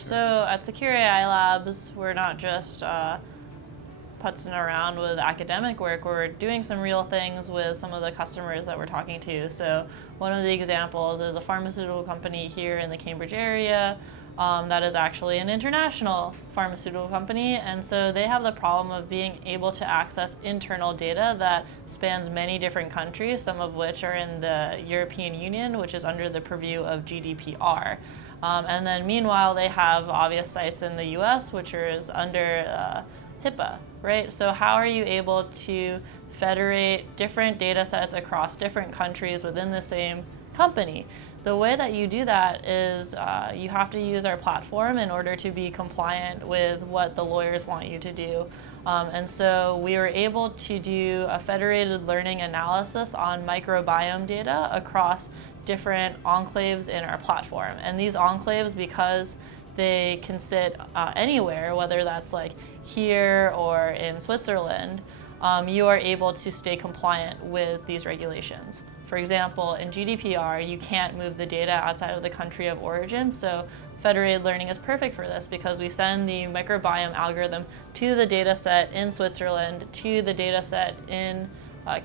So at Secure AI Labs, we're not just putzing around with academic work. We're doing some real things with some of the customers that we're talking to. So one of the examples is a pharmaceutical company here in the Cambridge area that is actually an international pharmaceutical company. And so they have the problem of being able to access internal data that spans many different countries, some of which are in the European Union, which is under the purview of GDPR. And then meanwhile, they have obvious sites in the US, which is under HIPAA, right? So how are you able to federate different data sets across different countries within the same company? The way that you do that is you have to use our platform in order to be compliant with what the lawyers want you to do. And so we were able to do a federated learning analysis on microbiome data across different enclaves in our platform. And these enclaves, because they can sit anywhere, whether that's like here or in Switzerland, you are able to stay compliant with these regulations. For example, in GDPR, you can't move the data outside of the country of origin, so federated learning is perfect for this because we send the microbiome algorithm to the data set in Switzerland, to the data set in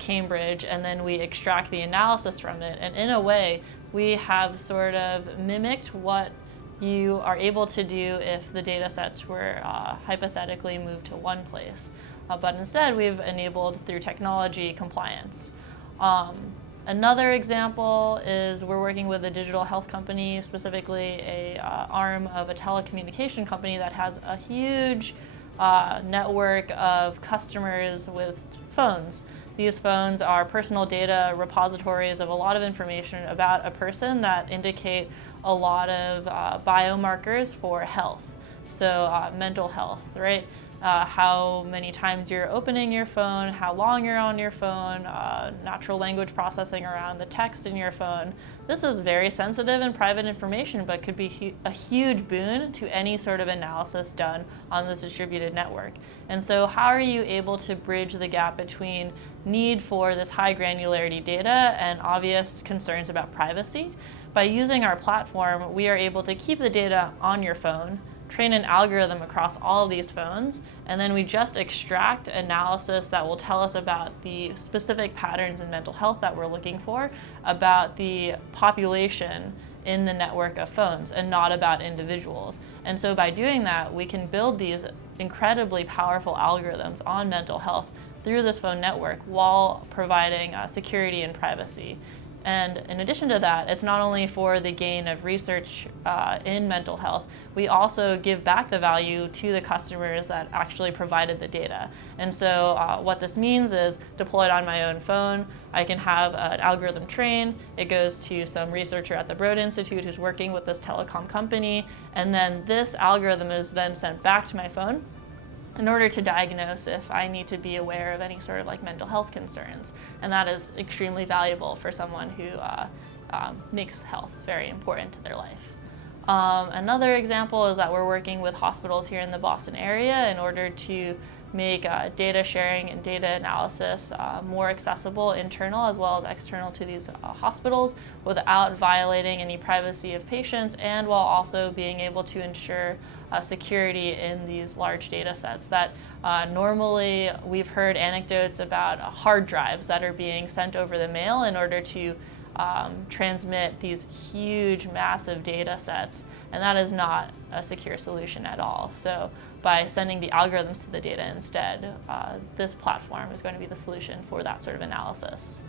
Cambridge, and then we extract the analysis from it. And in a way, we have sort of mimicked what you are able to do if the data sets were hypothetically moved to one place. But instead, we've enabled through technology compliance. Another example is we're working with a digital health company, specifically a arm of a telecommunication company that has a huge network of customers with phones. These phones are personal data repositories of a lot of information about a person that indicate a lot of biomarkers for health, so mental health, right? How many times you're opening your phone, how long you're on your phone, natural language processing around the text in your phone. This is very sensitive and private information, but could be a huge boon to any sort of analysis done on this distributed network. And so how are you able to bridge the gap between need for this high granularity data and obvious concerns about privacy? By using our platform, we are able to keep the data on your phone, train an algorithm across all of these phones, and then we just extract analysis that will tell us about the specific patterns in mental health that we're looking for, about the population in the network of phones, and not about individuals. And so by doing that, we can build these incredibly powerful algorithms on mental health through this phone network while providing security and privacy. And in addition to that, it's not only for the gain of research in mental health, we also give back the value to the customers that actually provided the data. And so what this means is deployed on my own phone, I can have an algorithm train, it goes to some researcher at the Broad Institute who's working with this telecom company, and then this algorithm is then sent back to my phone in order to diagnose if I need to be aware of any sort of like mental health concerns. And that is extremely valuable for someone who makes health very important to their life. Another example is that we're working with hospitals here in the Boston area in order to make data sharing and data analysis more accessible, internal as well as external to these hospitals, without violating any privacy of patients, and while also being able to ensure security in these large data sets that normally we've heard anecdotes about hard drives that are being sent over the mail in order to transmit these huge, massive data sets, and that is not a secure solution at all. So by sending the algorithms to the data instead, this platform is going to be the solution for that sort of analysis.